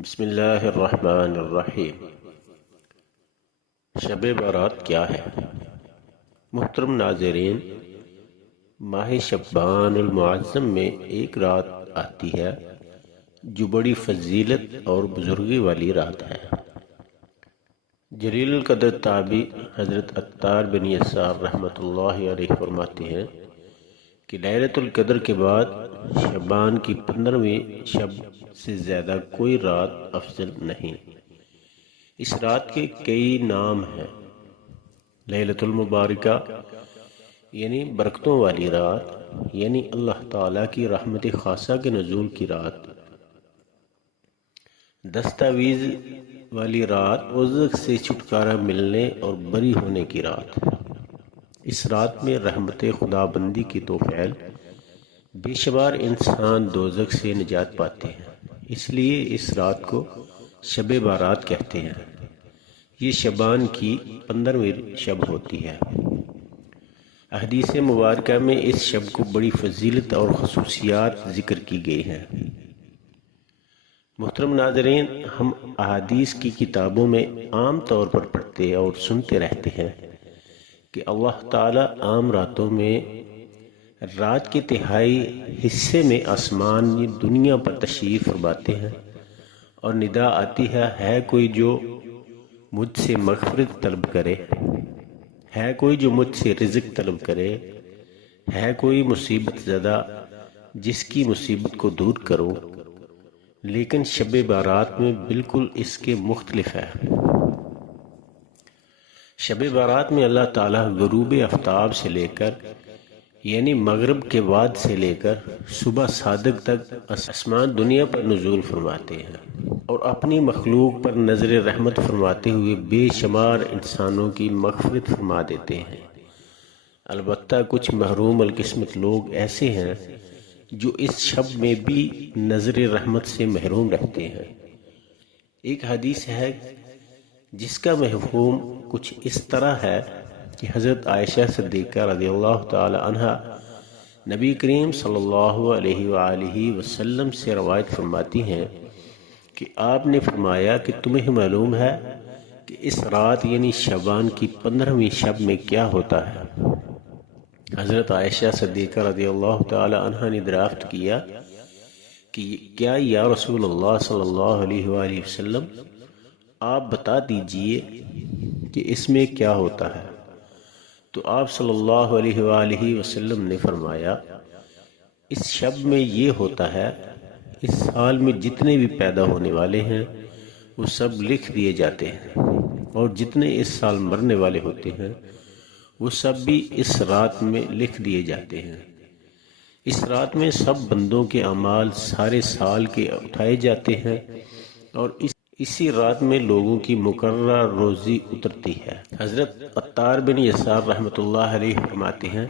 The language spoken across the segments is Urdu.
بسم اللہ الرحمن الرحیم۔ شب بارات کیا ہے؟ محترم ناظرین، ماہ شعبان المعظم میں ایک رات آتی ہے جو بڑی فضیلت اور بزرگی والی رات ہے۔ جلیل القدر تابعی حضرت عطار بن یسار رحمۃ اللہ علیہ فرماتے ہیں کہ لیلۃ القدر کے بعد شعبان کی 15ویں شب سے زیادہ کوئی رات افضل نہیں۔ اس رات کے کئی نام ہیں۔ لیلۃ المبارکہ یعنی برکتوں والی رات، یعنی اللہ تعالیٰ کی رحمت خاصہ کے نزول کی رات۔ دستاویز والی رات، عذر سے چھٹکارا ملنے اور بری ہونے کی رات۔ اس رات میں رحمت خدا بندی کی توفیل بے شمار انسان دوزخ سے نجات پاتے ہیں، اس لیے اس رات کو شب بارات کہتے ہیں۔ یہ شعبان کی 15ویں شب ہوتی ہے۔ احادیث مبارکہ میں اس شب کو بڑی فضیلت اور خصوصیات ذکر کی گئی ہیں۔ محترم ناظرین، ہم احادیث کی کتابوں میں عام طور پر پڑھتے اور سنتے رہتے ہیں کہ اللہ تعالیٰ عام راتوں میں رات کے تہائی حصے میں آسمانی دنیا پر تشریف فرماتے ہیں اور ندا آتی ہے کوئی جو مجھ سے مغفرت طلب کرے، ہے کوئی جو مجھ سے رزق طلب کرے، ہے کوئی مصیبت زدہ جس کی مصیبت کو دور کرو۔ لیکن شب بارات میں بالکل اس کے مختلف ہے۔ شب بارات میں اللہ تعالیٰ غروب آفتاب سے لے کر یعنی مغرب کے بعد سے لے کر صبح صادق تک آسمان دنیا پر نزول فرماتے ہیں اور اپنی مخلوق پر نظر رحمت فرماتے ہوئے بے شمار انسانوں کی مغفرت فرما دیتے ہیں۔ البتہ کچھ محروم القسمت لوگ ایسے ہیں جو اس شب میں بھی نظر رحمت سے محروم رہتے ہیں۔ ایک حدیث ہے جس کا مفہوم کچھ اس طرح ہے کہ حضرت عائشہ صدیقہ رضی اللہ تعالی عنہا نبی کریم صلی اللہ علیہ وآلہ وسلم سے روایت فرماتی ہیں کہ آپ نے فرمایا کہ تمہیں معلوم ہے کہ اس رات یعنی شعبان کی 15ویں شب میں کیا ہوتا ہے؟ حضرت عائشہ صدیقہ رضی اللہ تعالی عنہا نے دریافت کیا کہ کیا یا رسول اللہ صلی اللہ علیہ وآلہ وسلم، آپ بتا دیجئے کہ اس میں کیا ہوتا ہے؟ تو آپ صلی اللہ علیہ وآلہ وسلم نے فرمایا، اس شب میں یہ ہوتا ہے، اس سال میں جتنے بھی پیدا ہونے والے ہیں وہ سب لکھ دیے جاتے ہیں، اور جتنے اس سال مرنے والے ہوتے ہیں وہ سب بھی اس رات میں لکھ دیے جاتے ہیں۔ اس رات میں سب بندوں کے اعمال سارے سال کے اٹھائے جاتے ہیں اور اسی رات میں لوگوں کی مقررہ روزی اترتی ہے۔ حضرت عطار بن یسار رحمۃ اللہ علیہ فرماتے ہیں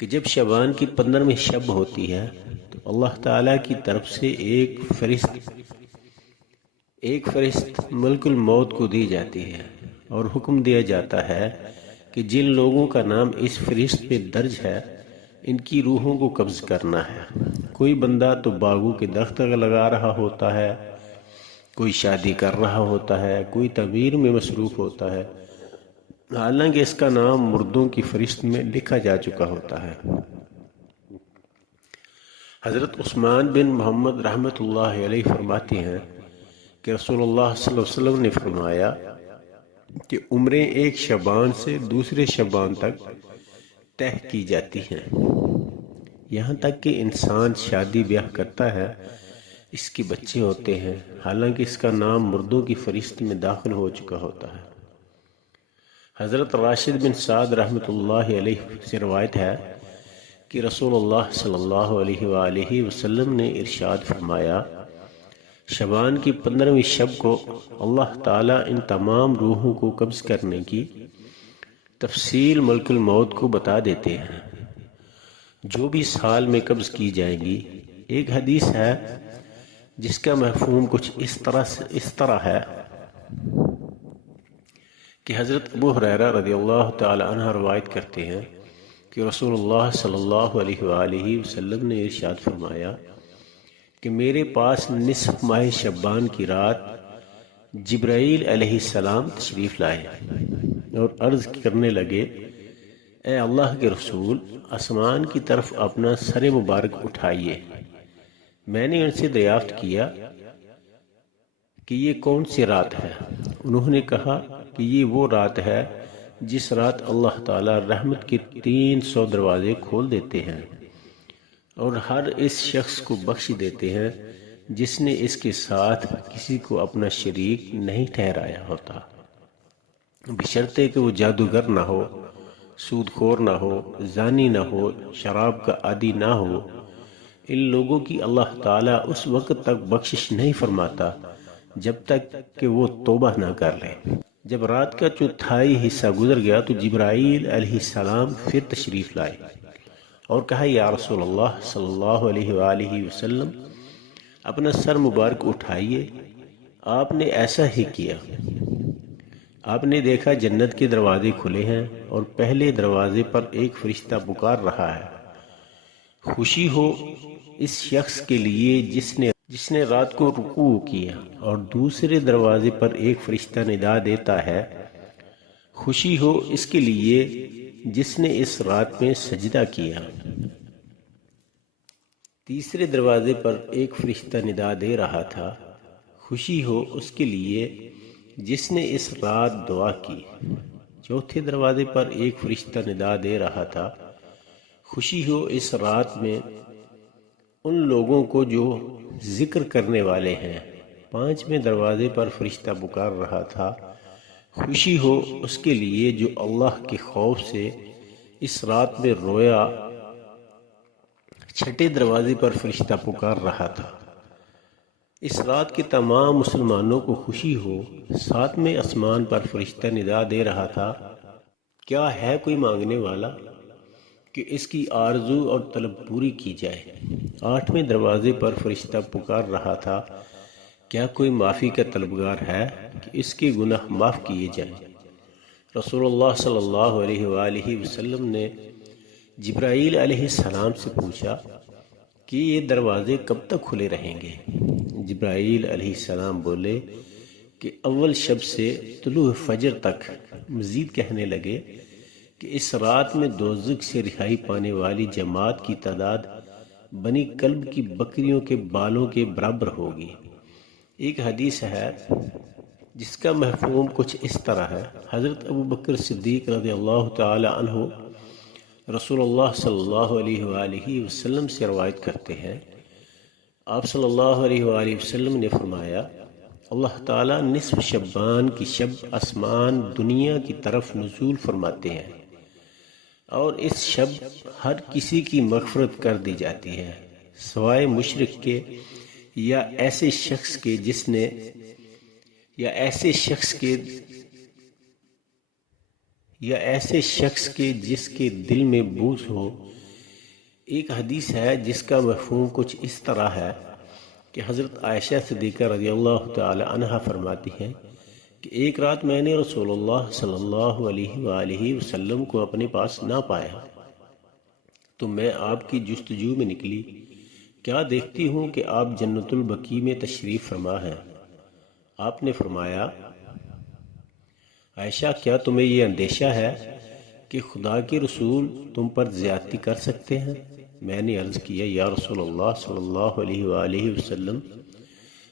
کہ جب شعبان کی 15ویں شب ہوتی ہے تو اللہ تعالیٰ کی طرف سے ایک فرشت ملک الموت کو دی جاتی ہے اور حکم دیا جاتا ہے کہ جن لوگوں کا نام اس فرشت پہ درج ہے ان کی روحوں کو قبض کرنا ہے۔ کوئی بندہ تو باغوں کے درخت لگا رہا ہوتا ہے، کوئی شادی کر رہا ہوتا ہے، کوئی تعمیر میں مصروف ہوتا ہے، حالانکہ اس کا نام مردوں کی فہرست میں لکھا جا چکا ہوتا ہے۔ حضرت عثمان بن محمد رحمۃ اللہ علیہ فرماتے ہیں کہ رسول اللہ صلی اللہ علیہ وسلم نے فرمایا کہ عمریں ایک شعبان سے دوسرے شعبان تک طے کی جاتی ہیں۔ یہاں تک کہ انسان شادی بیاہ کرتا ہے، اس کے بچے ہوتے ہیں، حالانکہ اس کا نام مردوں کی فہرست میں داخل ہو چکا ہوتا ہے۔ حضرت راشد بن سعد رحمۃ اللہ علیہ سے روایت ہے کہ رسول اللہ صلی اللہ علیہ وآلہ وسلم نے ارشاد فرمایا، شعبان کی 15ویں شب کو اللہ تعالیٰ ان تمام روحوں کو قبض کرنے کی تفصیل ملک الموت کو بتا دیتے ہیں جو بھی سال میں قبض کی جائیں گی۔ ایک حدیث ہے جس کا مفہوم کچھ اس طرح ہے کہ حضرت ابو ہریرہ رضی اللہ تعالی عنہ روایت کرتے ہیں کہ رسول اللہ صلی اللہ علیہ وآلہ وسلم نے ارشاد فرمایا کہ میرے پاس نصف ماہ شعبان کی رات جبرائیل علیہ السلام تشریف لائے اور عرض کرنے لگے، اے اللہ کے رسول، آسمان کی طرف اپنا سر مبارک اٹھائیے۔ میں نے ان سے دریافت کیا کہ یہ کون سی رات ہے؟ انہوں نے کہا کہ یہ وہ رات ہے جس رات اللہ تعالی رحمت کے 300 دروازے کھول دیتے ہیں اور ہر اس شخص کو بخش دیتے ہیں جس نے اس کے ساتھ کسی کو اپنا شریک نہیں ٹھہرایا ہوتا، بشرطے کہ وہ جادوگر نہ ہو، سود خور نہ ہو، زانی نہ ہو، شراب کا عادی نہ ہو۔ ان لوگوں کی اللہ تعالیٰ اس وقت تک بخشش نہیں فرماتا جب تک کہ وہ توبہ نہ کر لیں۔ جب رات کا چوتھائی حصہ گزر گیا تو جبرائیل علیہ السلام پھر تشریف لائے اور کہا، یا رسول اللہ صلی اللہ علیہ وآلہ وسلم، اپنا سر مبارک اٹھائیے۔ آپ نے ایسا ہی کیا۔ آپ نے دیکھا جنت کے دروازے کھلے ہیں اور پہلے دروازے پر ایک فرشتہ پکار رہا ہے، خوشی ہو اس شخص کے لیے جس نے رات کو رکوع کیا، اور دوسرے دروازے پر ایک فرشتہ ندا دیتا ہے، خوشی ہو اس کے لیے جس نے اس رات میں سجدہ کیا۔ تیسرے دروازے پر ایک فرشتہ ندا دے رہا تھا، خوشی ہو اس کے لیے جس نے اس رات دعا کی۔ چوتھے دروازے پر ایک فرشتہ ندا دے رہا تھا، خوشی ہو اس رات میں ان لوگوں کو جو ذکر کرنے والے ہیں۔ پانچویں دروازے پر فرشتہ پکار رہا تھا، خوشی ہو اس کے لیے جو اللہ کے خوف سے اس رات میں رویا۔ چھٹے دروازے پر فرشتہ پکار رہا تھا، اس رات کے تمام مسلمانوں کو خوشی ہو۔ ساتویں آسمان پر فرشتہ ندا دے رہا تھا، کیا ہے کوئی مانگنے والا کہ اس کی آرزو اور طلب پوری کی جائے۔ آٹھویں دروازے پر فرشتہ پکار رہا تھا، کیا کوئی معافی کا طلبگار ہے کہ اس کے گناہ معاف کیے جائیں۔ رسول اللہ صلی اللہ علیہ وآلہ وسلم نے جبرائیل علیہ السلام سے پوچھا کہ یہ دروازے کب تک کھلے رہیں گے؟ جبرائیل علیہ السلام بولے کہ اول شب سے طلوع فجر تک۔ مزید کہنے لگے کہ اس رات میں دوزخ سے رہائی پانے والی جماعت کی تعداد بنی کلب کی بکریوں کے بالوں کے برابر ہوگی۔ ایک حدیث ہے جس کا مفہوم کچھ اس طرح ہے، حضرت ابو بکر صدیق رضی اللہ تعالی عنہ رسول اللہ صلی اللہ علیہ وآلہ وسلم سے روایت کرتے ہیں، آپ صلی اللہ علیہ وآلہ وسلم نے فرمایا، اللہ تعالیٰ نصف شعبان کی شب آسمان دنیا کی طرف نزول فرماتے ہیں اور اس شب ہر کسی کی مغفرت کر دی جاتی ہے سوائے مشرک کے یا ایسے شخص کے جس کے دل میں بغض ہو۔ ایک حدیث ہے جس کا مفہوم کچھ اس طرح ہے کہ حضرت عائشہ صدیقہ رضی اللہ تعالی عنہا فرماتی ہیں کہ ایک رات میں نے رسول اللہ صلی اللہ علیہ وآلہ وسلم کو اپنے پاس نہ پایا تو میں آپ کی جستجو میں نکلی، کیا دیکھتی ہوں کہ آپ جنت البقیع میں تشریف فرما ہیں۔ آپ نے فرمایا، عائشہ کیا تمہیں یہ اندیشہ ہے کہ خدا کے رسول تم پر زیادتی کر سکتے ہیں؟ میں نے عرض کیا، یا رسول اللہ صلی اللہ علیہ وآلہ وسلم،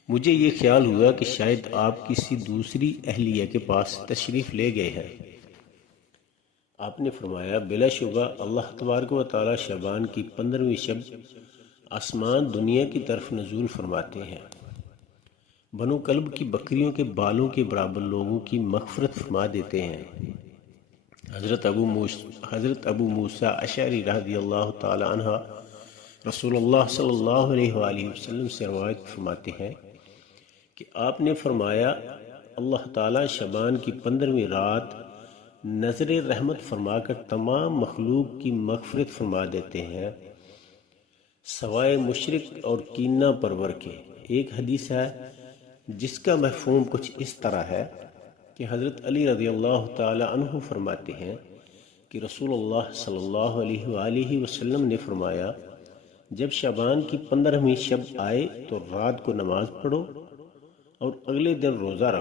مجھے یہ خیال ہوا کہ شاید آپ کسی دوسری اہلیہ کے پاس تشریف لے گئے ہیں۔ آپ نے فرمایا، بلا شبہ اللہ تبارک و تعالی شعبان کی 15ویں شب آسمان دنیا کی طرف نزول فرماتے ہیں، بنو کلب کی بکریوں کے بالوں کے برابر لوگوں کی مغفرت فرما دیتے ہیں۔ حضرت ابو موسیٰ اشعری رضی اللہ تعالی عنہ رسول اللہ صلی اللہ علیہ وآلہ وسلم سے روایت فرماتے ہیں کہ آپ نے فرمایا، اللہ تعالیٰ شعبان کی 15ویں رات نظر رحمت فرما کر تمام مخلوق کی مغفرت فرما دیتے ہیں سوائے مشرک اور کینہ پرور کے۔ ایک حدیث ہے جس کا مفہوم کچھ اس طرح ہے کہ حضرت علی رضی اللہ تعالی عنہ فرماتے ہیں کہ رسول اللہ صلی اللہ علیہ وآلہ وسلم نے فرمایا، جب شعبان کی 15ویں شب آئے تو رات کو نماز پڑھو اور اگلے دن روزہ رکھو۔